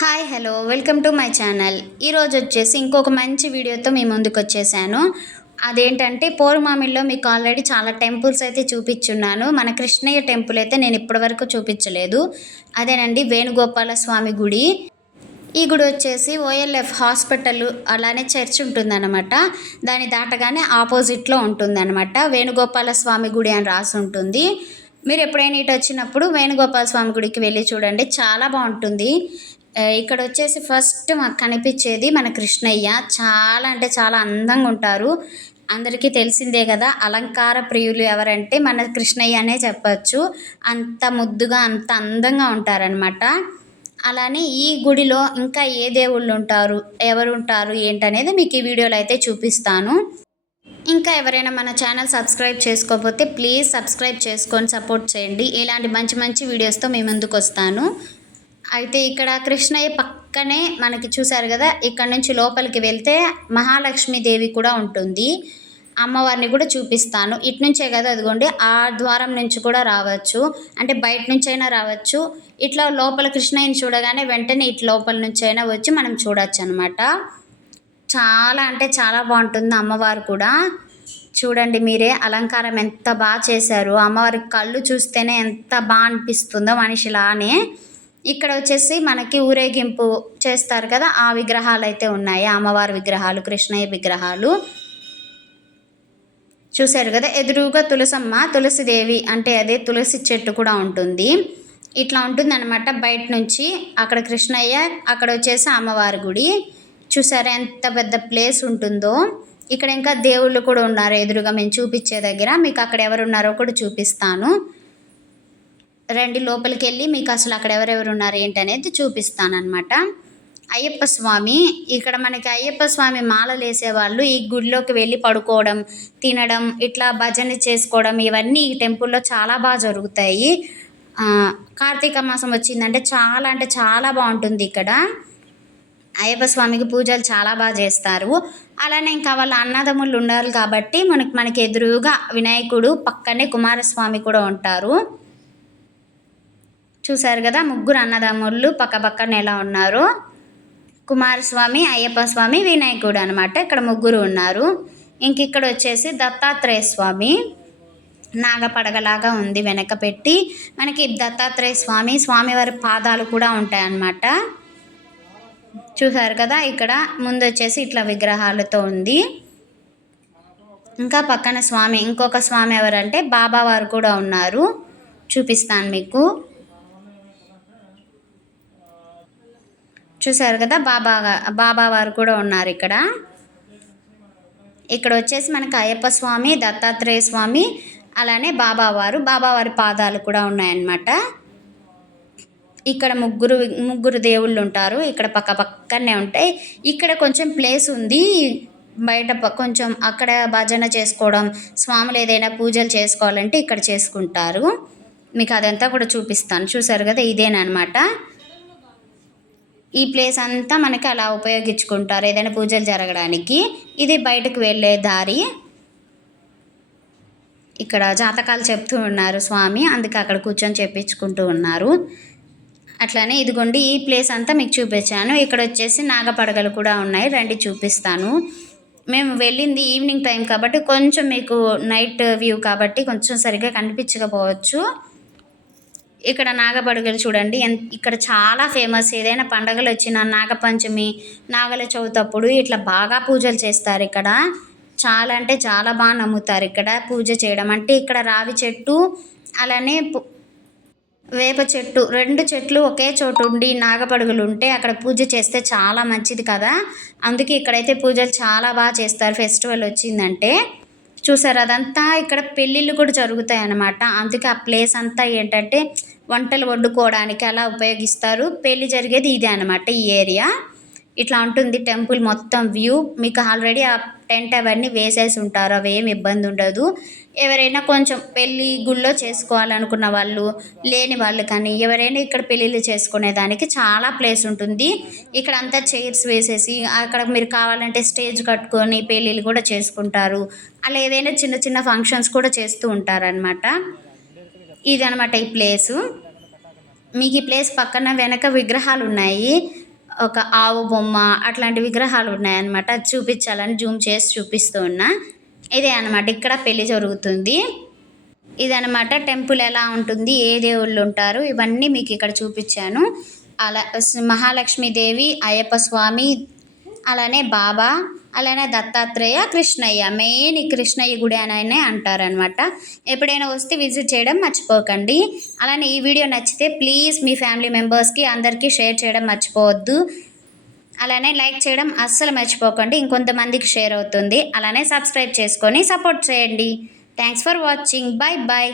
Hi hello welcome to my channel. ఈరోజు వచ్చేసి ఇంకొక మంచి వీడియోతో మీ ముందుకు వచ్చేసాను. అదేంటంటే పోరుమామిడిలో మీకు ఆల్రెడీ చాలా టెంపుల్స్ అయితే చూపించున్నాను. మన కృష్ణయ్య టెంపుల్ అయితే నేను ఇప్పటివరకు చూపించలేదు. అదేనండి వేణుగోపాల స్వామి గుడి. ఈ గుడి వచ్చేసి ఓఎల్ఎఫ్ హాస్పిటల్ అలానే చర్చ్ ఉంటుందన్నమాట. దాన్ని దాటగానే ఆపోజిట్లో ఉంటుందన్నమాట. వేణుగోపాల స్వామి గుడి అని రాసి ఉంటుంది. మీరు ఎప్పుడైనా ఇటు వచ్చినప్పుడు వేణుగోపాల స్వామి గుడికి వెళ్ళి చూడండి, చాలా బాగుంటుంది. ఇక్కడ వచ్చేసి ఫస్ట్ మాకు కనిపించేది మన కృష్ణయ్య. చాలా అంటే చాలా అందంగా ఉంటారు. అందరికీ తెలిసిందే కదా, అలంకార ప్రియులు ఎవరంటే మన కృష్ణయ్య అనే చెప్పచ్చు. అంత ముద్దుగా అంత అందంగా ఉంటారనమాట. అలానే ఈ గుడిలో ఇంకా ఏ దేవుళ్ళు ఉంటారు, ఎవరు ఉంటారు ఏంటనేది మీకు ఈ వీడియోలో అయితే చూపిస్తాను. ఇంకా ఎవరైనా మన ఛానల్ సబ్స్క్రైబ్ చేసుకోకపోతే ప్లీజ్ సబ్స్క్రైబ్ చేసుకొని సపోర్ట్ చేయండి. ఇలాంటి మంచి మంచి వీడియోస్తో మీ ముందుకు వస్తాను. అయితే ఇక్కడ కృష్ణయ్య పక్కనే మనకి చూసారు కదా, ఇక్కడ నుంచి లోపలికి వెళ్తే మహాలక్ష్మీదేవి కూడా ఉంటుంది. అమ్మవారిని కూడా చూపిస్తాను. ఇటు నుంచే కదా అదిగోండి, ఆ ద్వారం నుంచి కూడా రావచ్చు, అంటే బయట నుంచి అయినా రావచ్చు. ఇట్లా లోపల కృష్ణయ్యని చూడగానే వెంటనే ఇటు లోపల నుంచి అయినా వచ్చి మనం చూడొచ్చు అనమాట. చాలా అంటే చాలా బాగుంటుంది అమ్మవారు కూడా. చూడండి మీరే, అలంకారం ఎంత బాగా చేశారు. అమ్మవారి కళ్ళు చూస్తేనే ఎంత బాగా అనిపిస్తుందో మనిషిలానే. ఇక్కడ వచ్చేసి మనకి ఊరేగింపు చేస్తారు కదా, ఆ విగ్రహాలు అయితే ఉన్నాయి. అమ్మవారి విగ్రహాలు, కృష్ణయ్య విగ్రహాలు చూశారు కదా. ఎదురుగా తులసిదేవి అంటే అదే తులసి చెట్టు కూడా ఉంటుంది. ఇట్లా ఉంటుందన్నమాట. బయట నుంచి అక్కడ కృష్ణయ్య, అక్కడ వచ్చేసి అమ్మవారి గుడి. చూసారా ఎంత పెద్ద ప్లేస్ ఉంటుందో. ఇక్కడ ఇంకా దేవుళ్ళు కూడా ఉన్నారు ఎదురుగా మేము చూపించే దగ్గర. మీకు అక్కడ ఎవరున్నారో కూడా చూపిస్తాను రండి. లోపలికి వెళ్ళి మీకు అసలు అక్కడ ఎవరెవరు ఉన్నారు ఏంటనేది చూపిస్తానమాట. అయ్యప్ప స్వామి, ఇక్కడ మనకి అయ్యప్ప స్వామి మాలలు వేసేవాళ్ళు ఈ గుడిలోకి వెళ్ళి పడుకోవడం, తినడం, ఇట్లా భజన చేసుకోవడం, ఇవన్నీ ఈ టెంపుల్లో చాలా బాగా జరుగుతాయి. కార్తీక మాసం వచ్చిందంటే చాలా అంటే చాలా బాగుంటుంది ఇక్కడ. అయ్యప్ప స్వామికి పూజలు చాలా బాగా చేస్తారు. అలానే ఇంకా వాళ్ళ అన్నదమ్ముళ్ళు ఉండాలి కాబట్టి మనకి ఎదురుగా వినాయకుడు, పక్కనే కుమారస్వామి కూడా ఉంటారు. చూశారు కదా, ముగ్గురు అన్నదమ్ముళ్ళు పక్కపక్కన ఎలా ఉన్నారు. కుమారస్వామి, అయ్యప్ప స్వామి, వినాయకుడు అనమాట. ఇక్కడ ముగ్గురు ఉన్నారు. ఇంక ఇక్కడ వచ్చేసి దత్తాత్రేయ స్వామి నాగపడగలాగా ఉంది వెనక పెట్టి. మనకి దత్తాత్రేయ స్వామివారి పాదాలు కూడా ఉంటాయన్నమాట. చూసారు కదా, ఇక్కడ ముందు వచ్చేసి ఇట్లా విగ్రహాలతో ఉంది. ఇంకా పక్కన స్వామి, ఇంకొక స్వామి ఎవరంటే బాబావారు కూడా ఉన్నారు. చూపిస్తాను మీకు. చూసారు కదా, బాబావారు కూడా ఉన్నారు ఇక్కడ. ఇక్కడ వచ్చేసి మనకు అయ్యప్ప స్వామి, దత్తాత్రేయ స్వామి, అలానే బాబావారి పాదాలు కూడా ఉన్నాయన్నమాట. ఇక్కడ ముగ్గురు దేవుళ్ళు ఉంటారు. ఇక్కడ పక్కనే ఉంటాయి. ఇక్కడ కొంచెం ప్లేస్ ఉంది బయట, కొంచెం అక్కడ భజన చేసుకోవడం, స్వాములు ఏదైనా పూజలు చేసుకోవాలంటే ఇక్కడ చేసుకుంటారు. మీకు అదంతా కూడా చూపిస్తాను. చూసారు కదా, ఇదేనమాట. ఈ ప్లేస్ అంతా మనకి అలా ఉపయోగించుకుంటారు ఏదైనా పూజలు జరగడానికి. ఇది బయటకు వెళ్ళే దారి. ఇక్కడ జాతకాలు చెప్తూ ఉన్నారు స్వామి, అందుకే అక్కడ కూర్చొని చెప్పించుకుంటూ ఉన్నారు. అట్లానే ఇదిగోండి, ఈ ప్లేస్ అంతా మీకు చూపించాను. ఇక్కడ వచ్చేసి నాగపడగలు కూడా ఉన్నాయి, రండి చూపిస్తాను. మేము వెళ్ళింది ఈవినింగ్ టైం కాబట్టి కొంచెం మీకు నైట్ వ్యూ కాబట్టి కొంచెం సరిగ్గా కనిపించకపోవచ్చు. ఇక్కడ నాగపడగలు చూడండి, ఇక్కడ చాలా ఫేమస్. ఏదైనా పండగలు వచ్చిన నాగపంచమి, నాగల చవితి అప్పుడు ఇట్లా బాగా పూజలు చేస్తారు ఇక్కడ. చాలా అంటే చాలా బాగా నమ్ముతారు ఇక్కడ పూజ చేయడం. అంటే ఇక్కడ రావి చెట్టు అలానే వేప చెట్టు, 2 చెట్లు ఒకే చోటు ఉండి నాగపడుగులు ఉంటే అక్కడ పూజ చేస్తే చాలా మంచిది కదా. అందుకే ఇక్కడైతే పూజలు చాలా బాగా చేస్తారు ఫెస్టివల్ వచ్చిందంటే. చూసారు, అదంతా ఇక్కడ పెళ్ళిళ్ళు కూడా జరుగుతాయి అన్నమాట. అందుకే ఆ ప్లేస్ అంతా ఏంటంటే వంటలు వండుకోవడానికి అలా ఉపయోగిస్తారు. పెళ్ళి జరిగేది ఇదే అనమాట, ఈ ఏరియా. ఇట్లా ఉంటుంది టెంపుల్ మొత్తం వ్యూ. మీకు ఆల్రెడీ ఆ టెంట్ అవన్నీ వేసేసి ఉంటారు, అవేమి ఇబ్బంది ఉండదు. ఎవరైనా కొంచెం పెళ్ళి గుళ్ళో చేసుకోవాలనుకున్న వాళ్ళు, లేని వాళ్ళు కానీ ఎవరైనా ఇక్కడ పెళ్ళిళ్ళు చేసుకునేదానికి చాలా ప్లేస్ ఉంటుంది. ఇక్కడ అంతా చైర్స్ వేసేసి అక్కడ మీరు కావాలంటే స్టేజ్ కట్టుకొని పెళ్ళిళ్ళు కూడా చేసుకుంటారు. అలా ఏదైనా చిన్న చిన్న ఫంక్షన్స్ కూడా చేస్తూ ఉంటారనమాట. ఇది అనమాట ఈ ప్లేసు. మీకు ఈ ప్లేస్ పక్కన వెనక విగ్రహాలు ఉన్నాయి. ఒక ఆవు బొమ్మ అట్లాంటి విగ్రహాలు ఉన్నాయన్నమాట. అది చూపించాలని జూమ్ చేసి చూపిస్తూ ఉన్నా. ఇదే అనమాట ఇక్కడ పెళ్లి జరుగుతుంది. ఇదనమాట టెంపుల్ ఎలా ఉంటుంది, ఏ దేవుళ్ళు ఉంటారు ఇవన్నీ మీకు ఇక్కడ చూపించాను. అలా మహాలక్ష్మీదేవి, అయ్యప్ప స్వామి, అలానే బాబా, అలానే దత్తాత్రేయ, కృష్ణయ్య. మెయిన్ ఈ కృష్ణయ్య గుడి అని అంటారనమాట. ఎప్పుడైనా వస్తే విజిట్ చేయడం మర్చిపోకండి. అలానే ఈ వీడియో నచ్చితే ప్లీజ్ మీ ఫ్యామిలీ మెంబర్స్కి అందరికీ షేర్ చేయడం మర్చిపోవద్దు. అలానే లైక్ చేయడం అస్సలు మర్చిపోకండి, ఇంకొంతమందికి షేర్ అవుతుంది. అలానే సబ్స్క్రైబ్ చేసుకొని సపోర్ట్ చేయండి. Thanks for watching. Bye bye.